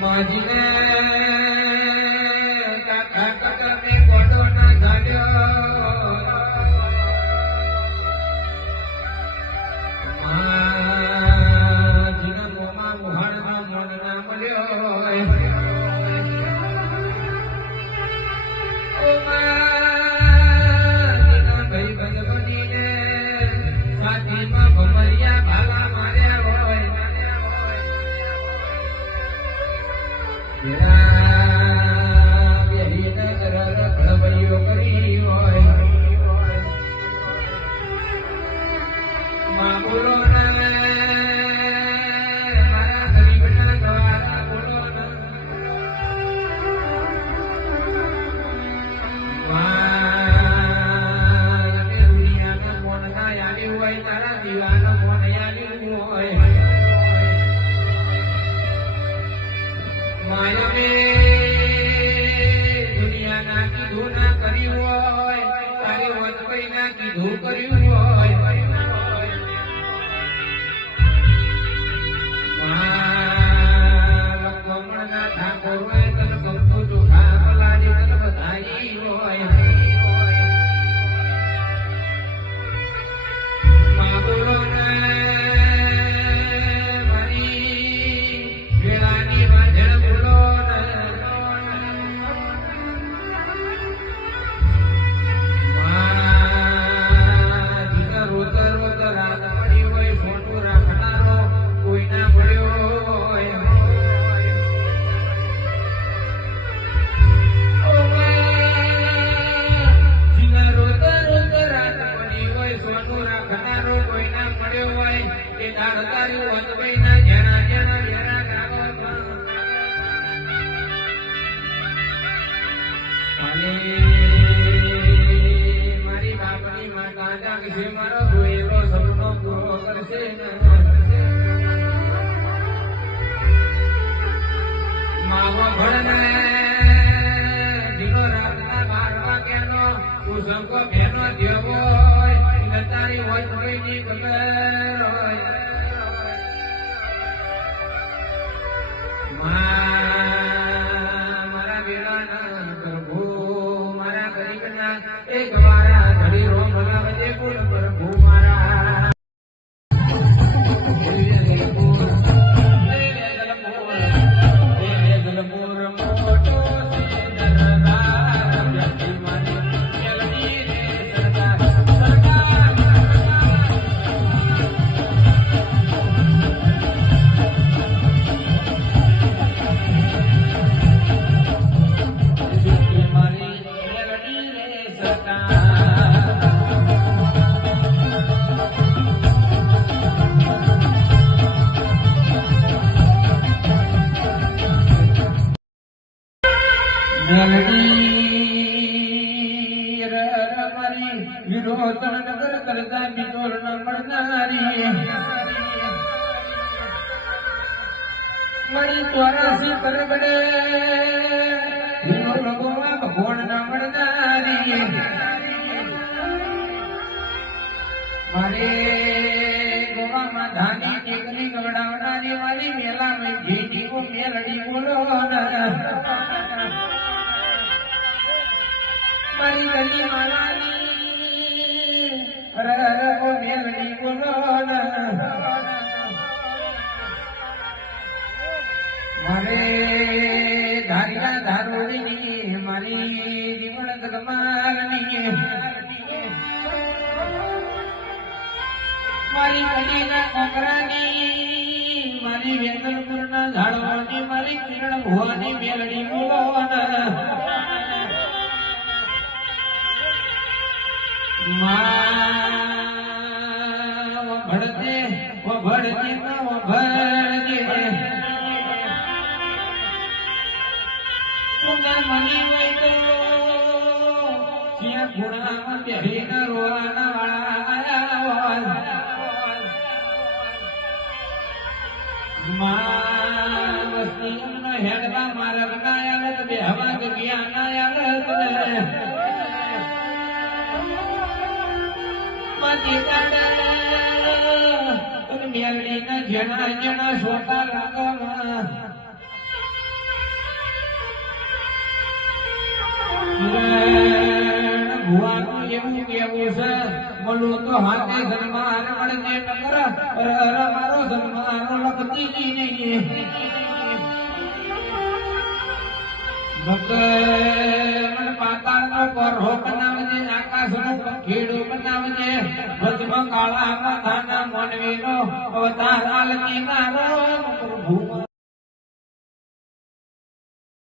માજીને કાકા કાકાને ગોડો ના ગાડ્યો માજીના મોમાં મોહાણના મોન ના મળ્યો ઓ માજીના ભાઈ બંધ બનીને સાથીમાં ભમરિયા ભાલા માર્યા હોય મારી બાપની માતા જાગશે મારો જોયેલો સપનો પૂરો કરશે માવો ભણને જીનો રાતના 12 વાગ્યાનો ઉસંકો ભેનો દેવો હોય તારી હોય કોઈની ખબર હોય મારા બેડાના પ્રભુ મારા ગરીબના એક મારા ઘડી રોમ ભલાવજે કુલ પ્રભુ મારા કરતા બિતોર ન મળનારી મળી 84 પરગડે ભગવાન ભગવાન ન મળનારી મારે ગોવામાં ધાની ટેકરી ગવડાવનારી મારી મેલામાં ભીડી કો મેલડી બોલો મારી ગલી માલાની કો મેલડી બોલો મારે ધારિયા ધારોની મારી જીવન ગમાલની મારી કડીના કોકરાની મારી વેતનપુરના ઝાડવાની મારી કિરણ ભુવાની મેલડી બોલો ભળતે ભળતે ભળજે મની હોય તો ત્યાં ગુણામાં બેહીને રોવાના વાળા વસ્તી હેડવા મારા બનાયા બે હવા જગ્યા ના મેલડી ના જણા જણા સોતા લાગવા ભુવાનું એવું કેવું છે બોલું તો હાથે સન્માન મળજે નકર મારો સન્માન લખતી નહીં ભગવાન પાતાળનો પરહો બનાવજે આકાશનું પંખીડું બનાવજે ભજમાં કાળા માથાના મોનવીનો અવતાર આલકી નારો પ્રભુ